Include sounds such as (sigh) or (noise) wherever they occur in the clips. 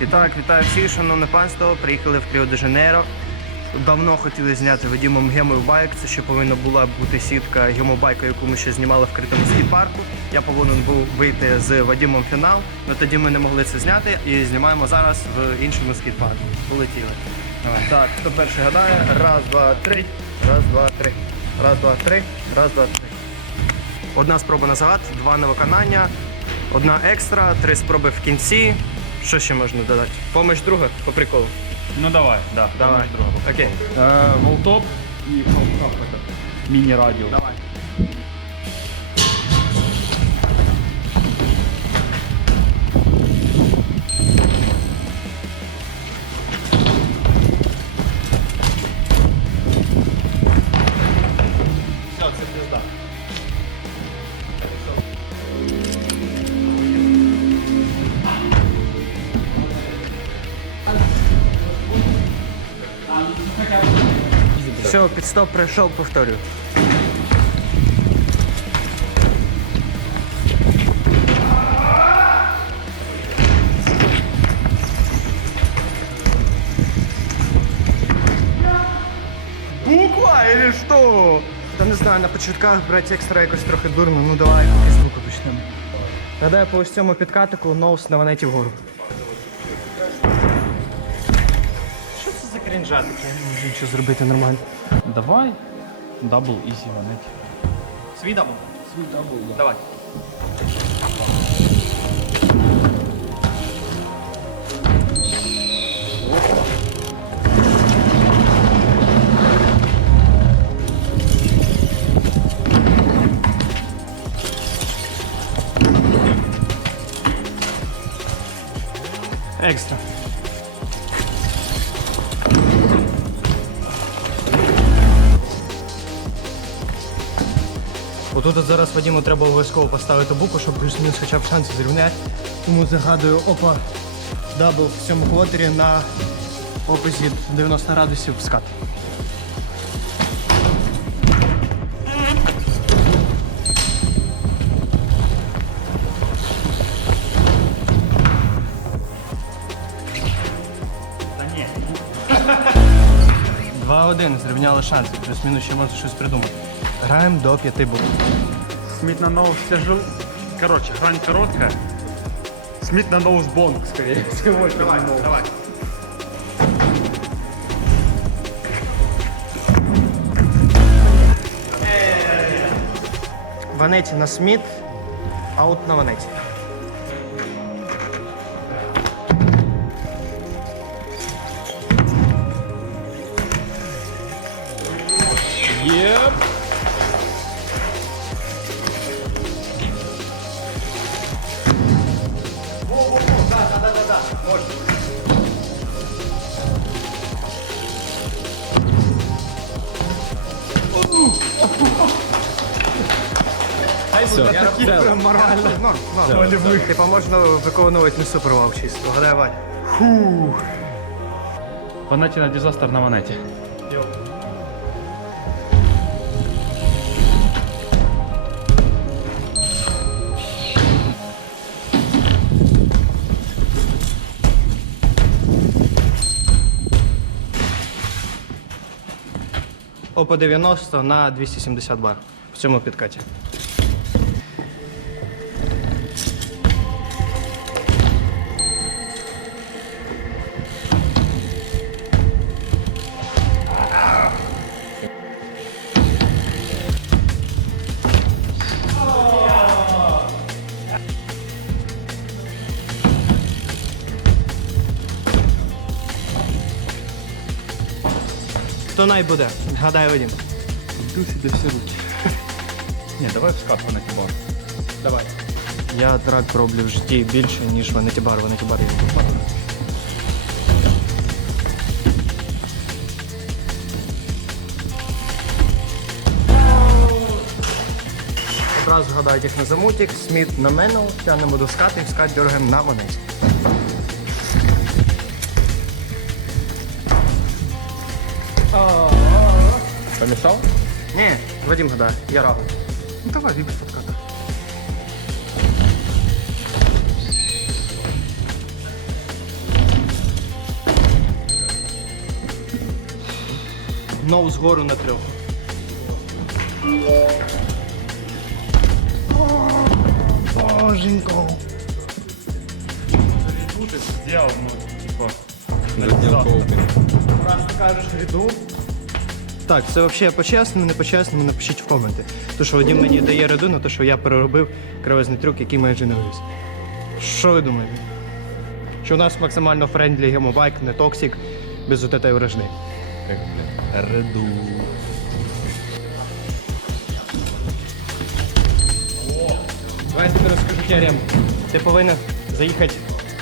І так, вітаю всіх, шановне панство. Приїхали в Кріо-де-Жанейро. Давно хотіли зняти Вадімом гемою байк. Це ще повинна була бути сітка гемобайка, яку ми ще знімали в критому скейт-парку. Я повинен був вийти з Вадімом фінал, але тоді ми не могли це зняти і знімаємо зараз в іншому скейт-парку. Полетіли. Так, хто перший гадає? Раз, два, три. Раз, два, три. Раз, два, три. Раз, два, три. Одна спроба на загад, два на виконання, одна екстра, три спроби в кінці. Що ще можна додати? Помощь друга по приколу. Ну давай, да. Давай. помощь друга. Окей. Э, Волтоп и как это, мини-радио. Давай. Все, це пізда. Все, підстоп пройшов, повторюю. Буква или что? Та не знаю, на початках брати екстра якось трохи дурно, ну давай поки звуку почнемо. Гадаю, по ось цьому підкатику ноус на ванеті вгору. Що це за крінжа таке? Я не можу нічого зробити нормально. Давай. Дабл изи ванет. Свій дабл? Свій дабл, да. Давай. Екстра. Отут от зараз Вадиму треба обов'язково поставити букву, щоб плюс-мінус хоча б шанси зрівняти. Тому загадую опа дабл в цьому квотері на опозі 90 градусів скат. Да не. 2-1, зрівняли шанси, плюс-мінус ще можна щось придумати. Граємо до п'яти букв. Смит на ноус тяжел. Короче, грань короткая. Смит на ноус бонг, скорее всего. Давай, давай. Ванеті на Сміт, аут на Ванеті. Прям морально. Норм, норм. Типа можна виконувати не супер чисто. Гадай, Вань. Ванеті на дизастер на ванеті. Опа 90 на 270 бар в цьому підкаті. Хто найбуде? Гадай один. Йду сюди всі руки. Ні, давай в скат ванеті бонг. Давай. Я трак роблю в житті більше, ніж ванетібар. Ванетібар я Одразу згадають їх на замутік, сміт на мену, тягнемо до скати, скат дергаємо на монеті. Помешал? Не, Вадим, да, я рад. Ну давай, выбери подкат. Ноу згору на трьох. Боженько. Заряду ты сделал, ну, типа. Задел Раз скажешь ряду, Так, це взагалі по-чесному, не по-чесному, напишіть в коменти. То, що Вадим мені дає ряду на те, що я переробив кривозний трюк, який майже не вивіз. Що ви думаєте? Що у нас максимально френдлі гемобайк, не токсик, без от этой вражди. Реду. Давай я тобі розкажу теорему. Ти повинен заїхати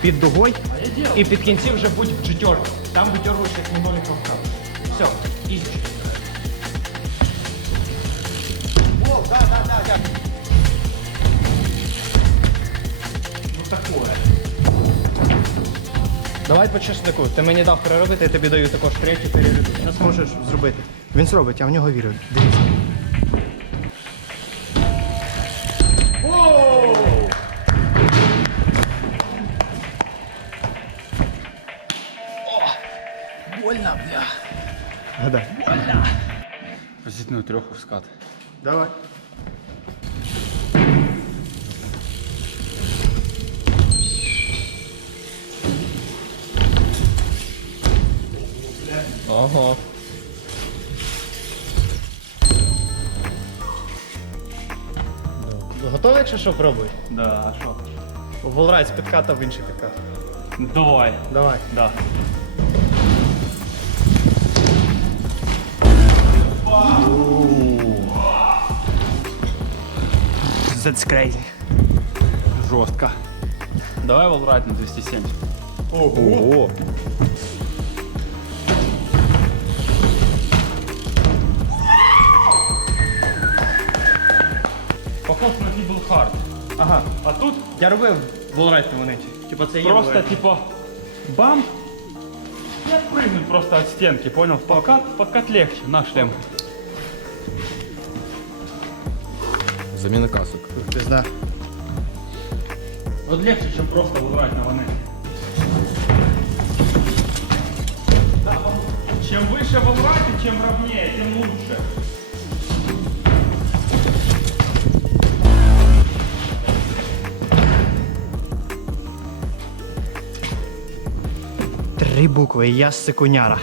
під дугой і під кінці вже будь в джетер. Там витеруєш як мінолі ковка. Все, ізі. Да, да, да, да. Ну такое. Давай по чеснику. Ти мені дав переробити, я тобі даю також третій переряду. Не зможеш зробити. Він зробить, я в нього вірю. Дивіться. Больно, бля. Гадай. Позитивную треху в скат. Давай. Ага. Готовий, якщо що, пробуй? Да, а что? Волрайт з підката в інший підкат. Давай. Давай. Да. That's crazy. Жестко. Давай волрать на 270. Ого. Похож на Fibble Hard. Ага. А тут Я робив волрайт на монеті. Типа це є просто волрайт. типа бам и отпрыгнуть просто от стенки, понял? Подкат, подкат легче, на шлем. Заміна касок. Пизда. Вот легче, чем просто волрать на ванете. Чем выше волрать и чем ровнее, тем лучше. Три букви, я секуняра.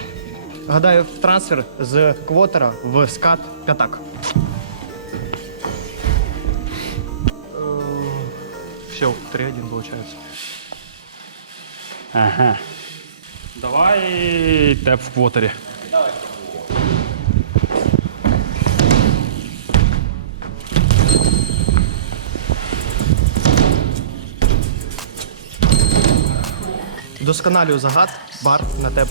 Гадаю, в трансфер з квотера в скат п'ятак. Все, 3-1 получается. Ага. Давай тэп в квотере. Досконалюю загад, бар на теб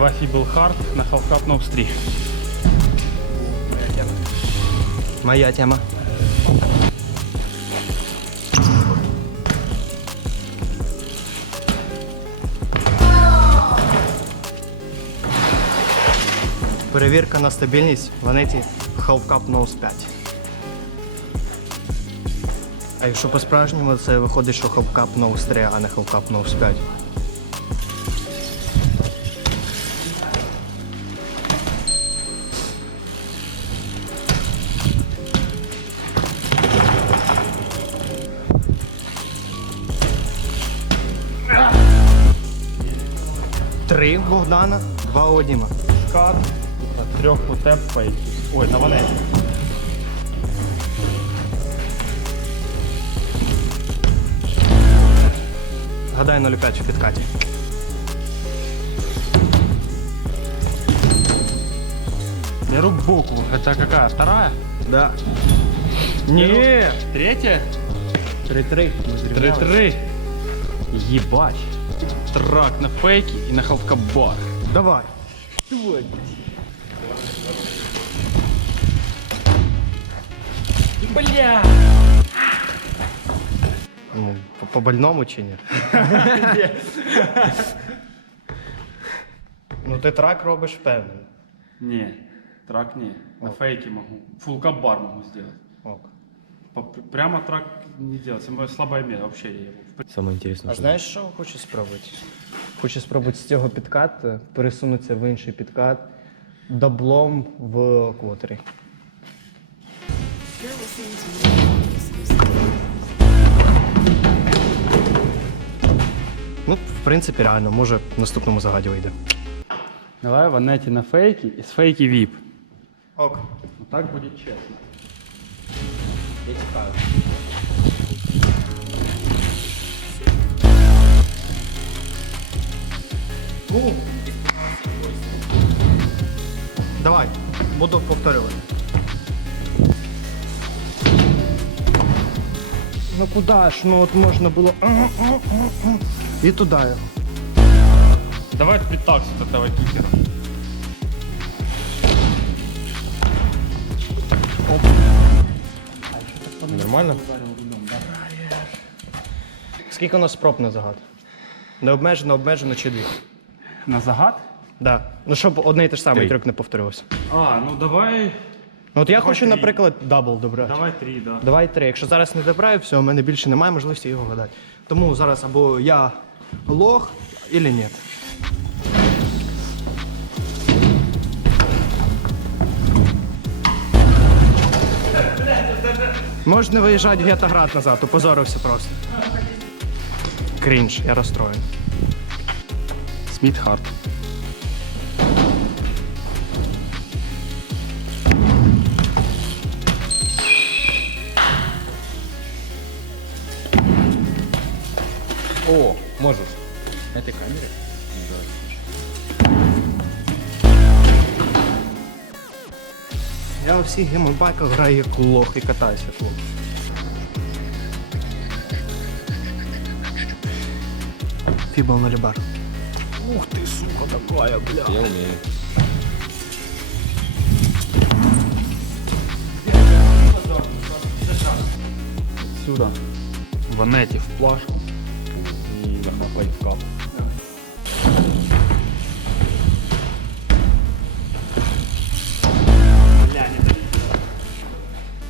Давай Fibble Hard на Half Nose 3. Моя тема. Перевірка на стабільність в Анеті Half Cup Nose 5. А якщо по-справжньому, це виходить, що Half Cup Nose 3, а не Half Cup Nose 5. Три в Богдана, два у Вадима. Скат, трех у тэп фейки. Ой, на ванете. Гадай 0,5 в підкаті. Беру букву. Это какая? Вторая? Да. Ні. Третья? 3-3. 3-3. Ебать. Трак на фейке и на халфкабар. Давай. Бля! (laughs) Ну, по, по больному чи ні? Ну ти трак робиш впевнено. Не, трак не. На фейке могу. Фулкап бар могу сделать. Ок. Прямо трак не делать. Самое слабое место вообще я его. Саме інтересне. А знаєш, що хочу спробувати? Хочу спробувати з цього підкату пересунутися в інший підкат даблом в квотері. Ну, в принципі, реально, може в наступному загаді вийде. Давай в анете на фейке и с фейки вип. Ок. Вот так будет честно. Я чекаю. Ну. Давай, буду повторювати. Ну куди ж? Ну от можна було. І туди його. Давай притакс от этого кикера. Нормально? Скільки у нас спроб на загад? Необмежено, обмежено чи дві? На загад? Да. Ну щоб одне і те ж саме Три. трюк не повторювався. А, ну давай. Ну, от я Давай хочу, три. наприклад, дабл добрати. Давай три, да. Давай три. Якщо зараз не добираю, все, у мене більше немає можливості його гадати. Тому зараз або я лох, або ні. Можна виїжджати в Гетаград назад, упозорився просто. Крінж, я розстроєн. Смит Харт. О, можеш. На этой камере? Я у всіх геймбайках граю як лох і катаюся лох. Фібл на лібар. Ух ти, сука, такая, бля. Я умею. Сюда. В анете в плашку. И нахапай в кап.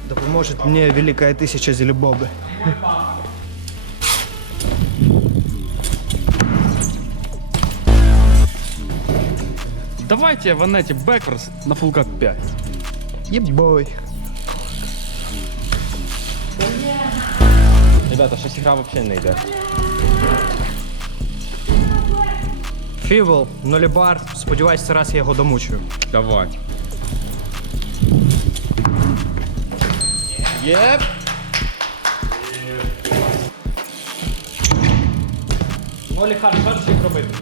Да поможет мне великая тысяча зелебобы. Давайте в анете бэкверс на фулкап 5. Ебой. Ребята, щось ігра вообще не йде. Фібл, нолібар. Сподіваюсь, це раз я його домучую. Давай. Єп! Нолі хар, що їх робити?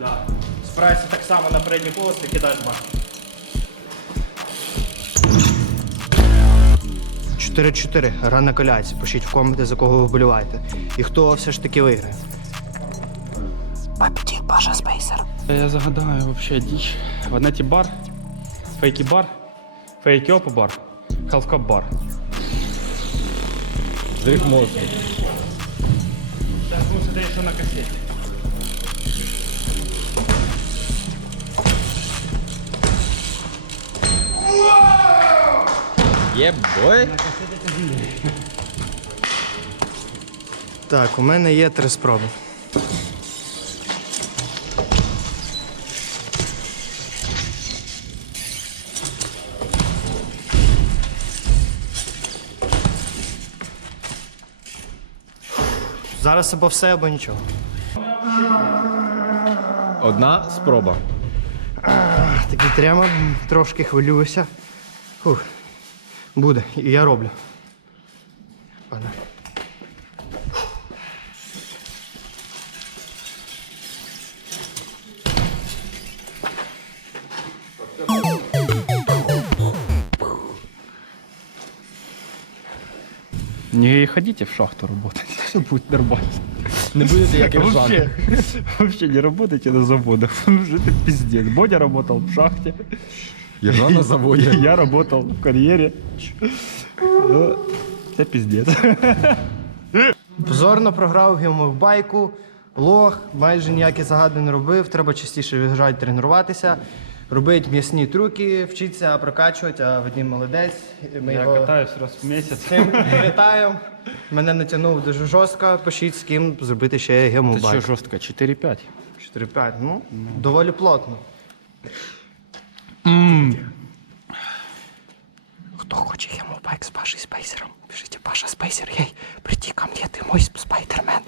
Да. Спирайся так само на передній полос і кидаєш бак. 4-4. Гра на коляці. Пишіть в коменти, за кого ви вболіваєте. І хто все ж таки виграє. Папітік, Паша Спейсер. Я загадаю вообще дичь. В анете бар, фейки бар, фейки опа бар, халфкап бар. Зрив мозку. Сейчас мы сюда еще на кассете. Єбой! Так, у мене є три спроби. Зараз або все, або нічого. Одна спроба. Такий треба, трошки хвилююся. Фух. Буде, і я роблю. Погнали. Ходите в шахту работать, (laughs) все будет нормально. Не будете як Іржан. Вообще, (laughs) вообще не работайте на заводах, (laughs) потому что это пиздец. Бодя работал в шахте, Іржан на заводі. я работал в карьере. Ну, Это пиздец. Позорно програв геймовбайку лох, майже ніякі загадки не робив. Треба частіше виїжджати тренуватися, робити м'ясні трюки, вчитися прокачувати, а Вадим молодець. Ми Я його катаюсь раз в месяц. цим вітаємо. Мене натягнув дуже жорстко. Пишіть з ким зробити ще Це що гемобайк. жорстко? 4-5. 4-5, ну, доволі плотно. Хто хоче гемобайк з Пашей Спейсером? Пишіть Паша Спейсер, ей, приди ко мне, ти мой спайдермен.